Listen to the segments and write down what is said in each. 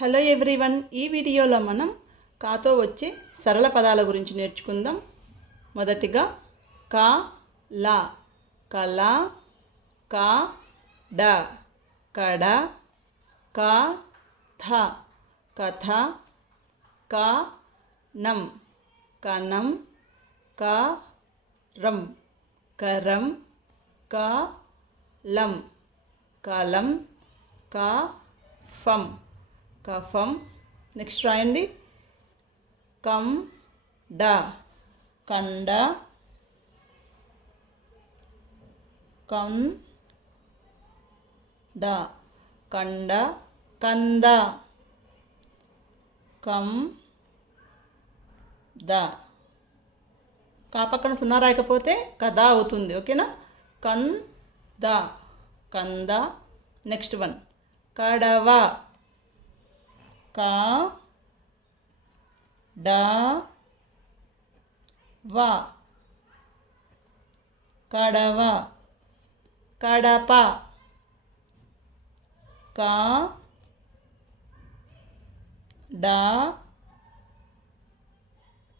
Hello everyone, ఈ వీడియోలో మనం కాతో వచ్చే సరళ పదాల గురించి నేర్చుకుందాం. మొదటిగా కా లా, కళ, కా డ, కడ, కా థ, కథ, కా నం, కనం, కా రం, కరం, కా లం, కలం, కా ఫం, కఫం. నెక్స్ట్ రాయండి. కం డ, కండ, కం డ, కండ, కంద, కం ద. కా పక్కన సున్నా రాయకపోతే కదా అవుతుంది. ఓకేనా? కంద, కంద. నెక్స్ట్ వన్ కడవ, కా డ వ, కడవ, కడప, కా డ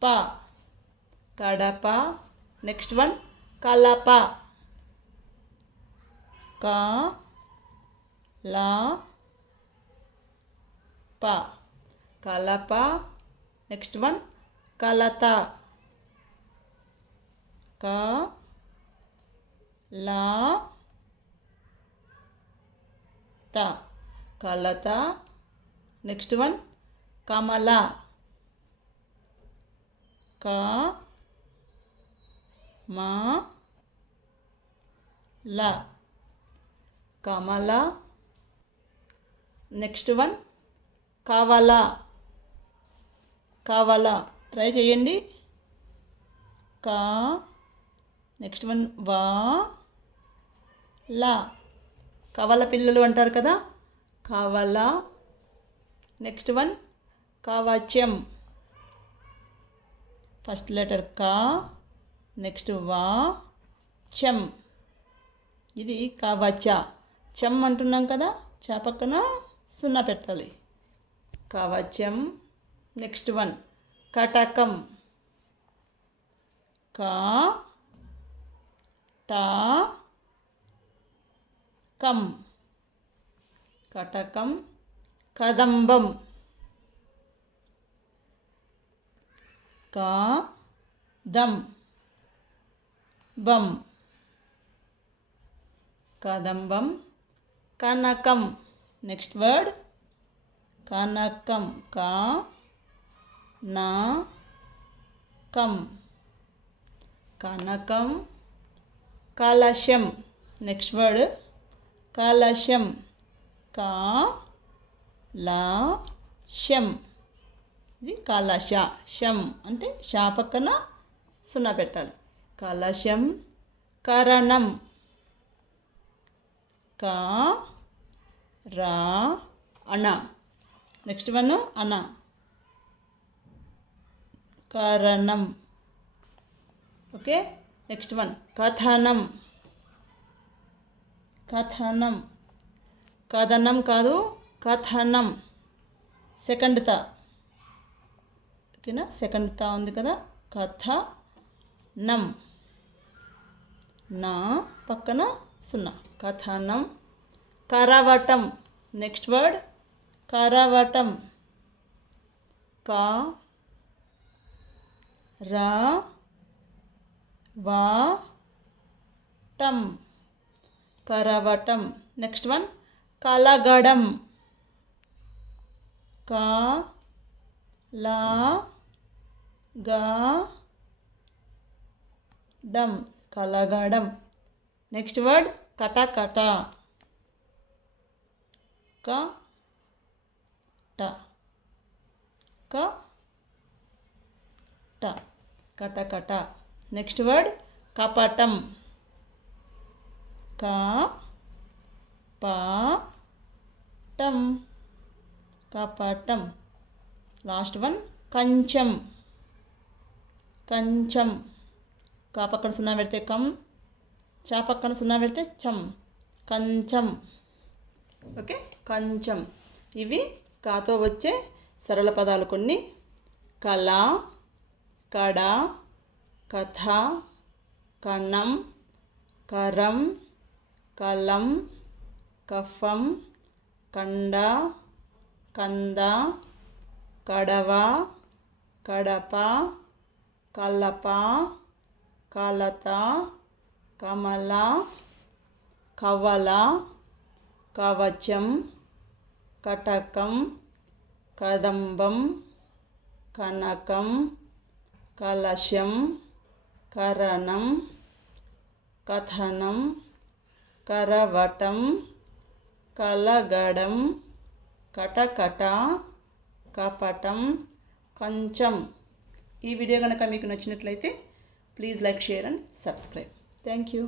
ప, కడప. నెక్స్ట్ వన్ కలప, కా లా ప, కలప. నెక్స్ట్ వన్ కలత, కా లా త, కలత. నెక్స్ట్ వన్ కమల, కా మా ల, కమల. నెక్స్ట్ వన్ కవల, కవల. ట్రై చేయండి. కా నెక్స్ట్ వన్ వా లా, కవల పిల్లలు అంటారు కదా, కవల. నెక్స్ట్ వన్ కవచం, ఫస్ట్ లెటర్ కా, నెక్స్ట్ వా, చం. ఇది కవచ. చం అంటున్నాం కదా, చా పక్కన సున్నా పెట్టాలి. కవచం. నెక్స్ట్ వన్ కటకం, కా టా కం, కటకం. కదంబం, కా దం బం, కదంబం. కనకం, నెక్స్ట్ వర్డ్ కనకం, కా నా కం, కనకం. కలశం, నెక్స్ట్ వర్డ్ కలశం, కా లా శం. ఇది కలశ. శం అంటే షా పక్కన సున్నా పెట్టాలి. కలశం. కరణం, కా రా అణ. నెక్స్ట్ వన్ అణ, కరణం. ఓకే. నెక్స్ట్ వన్ కథనం, కథనం. కథనం కాదు, కథనం. సెకండ్ తా. ఓకేనా? సెకండ్ తా ఉంది కదా, కథ నం, నా పక్కన సున్నా, కథనం. కరవటం, నెక్స్ట్ వర్డ్ కరవటం, కా రా వా టం, కరవటం. నెక్స్ట్ వన్ కలగడం, కా లా గా డం, కలగడం. నెక్స్ట్ వర్డ్ కటకట, క ట, క ట, కటకట. నెక్స్ట్ వర్డ్ కపటం, కా పా టం, కపటం. లాస్ట్ వన్ కంచం, కంచం. కా పక్కన సున్నా పెడితే కం, చా పక్కన సున్నా పెడితే చం, కంచం. ఓకే, కంచం. ఇవి కాతో వచ్చే సరళ పదాలు కొన్ని: కళ, కడ, కథ, కణం, కరం, కలం, కఫం, కండ, కంద, కడవ, కడప, కలప, కలత, కమల, కవల, కవచం, కటకం, కదంబం, కనకం, కలశం, కరణం, కథనం, కరవటం, కలగడం, కటకట, కపటం, కంచం. ఈ వీడియో కనుక మీకు నచ్చినట్లయితే please like, share and subscribe. Thank you.